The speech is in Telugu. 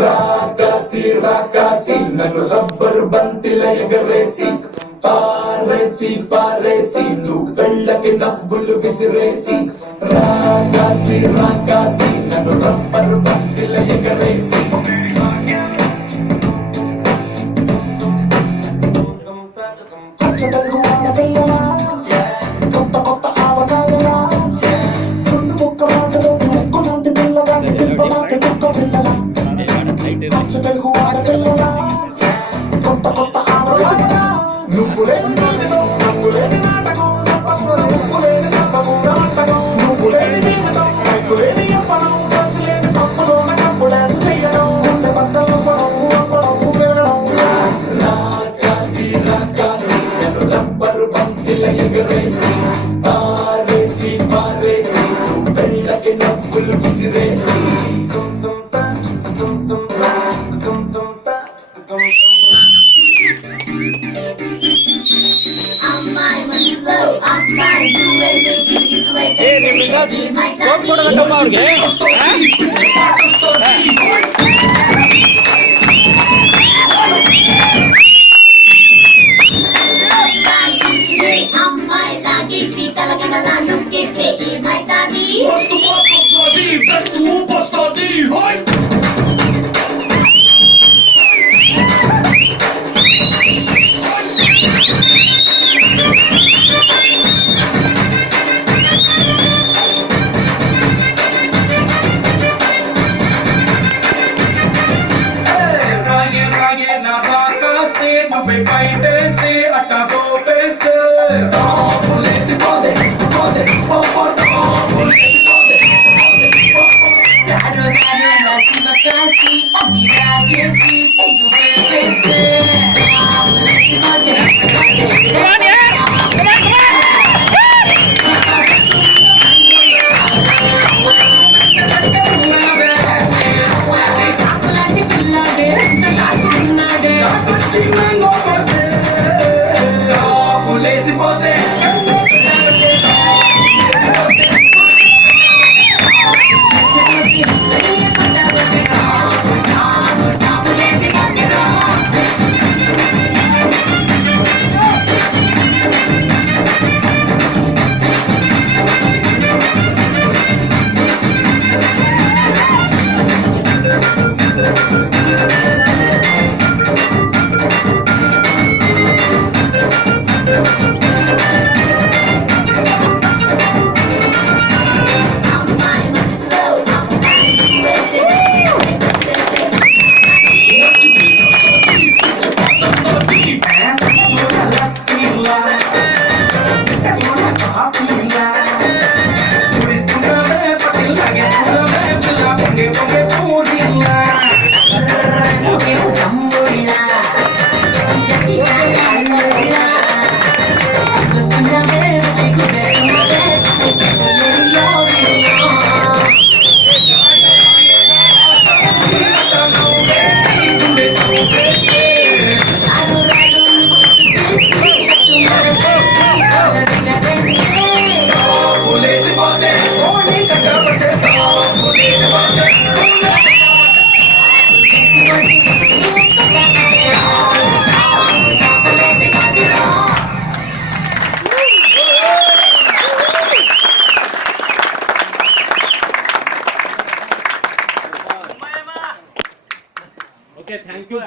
రాకాసి రాకాసి నన్ను రబ్బర్ బంతిల ఎగరేసి పారేసి పారేసి నువ్వు వెళ్ళకి నవ్వులు విసిరేసి రాకాసి రాకాసి నన్ను రబ్బర్ బంతిల ఎగరేసి తెలుగు ఆడపిల్లలా కొత్త కొత్త ఆవకాయలా రెండు ముక్క మాటలోని ఉక్కు లాంటి పిల్లగాన్ని తిప్పమాక కుక్క పిల్లలా తెలుగు ఆడపిల్లలా కొత్త కొత్త ఆవకాయలా నువ్వు లేని జీవితం రంగు లేని నాటకం సప్పకూర ఉప్పు లేని సప్పకూర వంటకం నువ్వు లేని జీవితం రైతు లేని ఇవ్వడం కలిసి లేని పప్పులోన కప్పు డాన్స్ చెయ్యడం గుండె బద్దలు ఇవ్వడం అప్పడం పెరగడం రాకాసి రాకాసి నన్ను రబ్బరు బంతిల ఎగరేసి పారేసి పారేసి నువ్వు వెళ్ళకి నవ్వులు విసిరేసి Okay, thank you.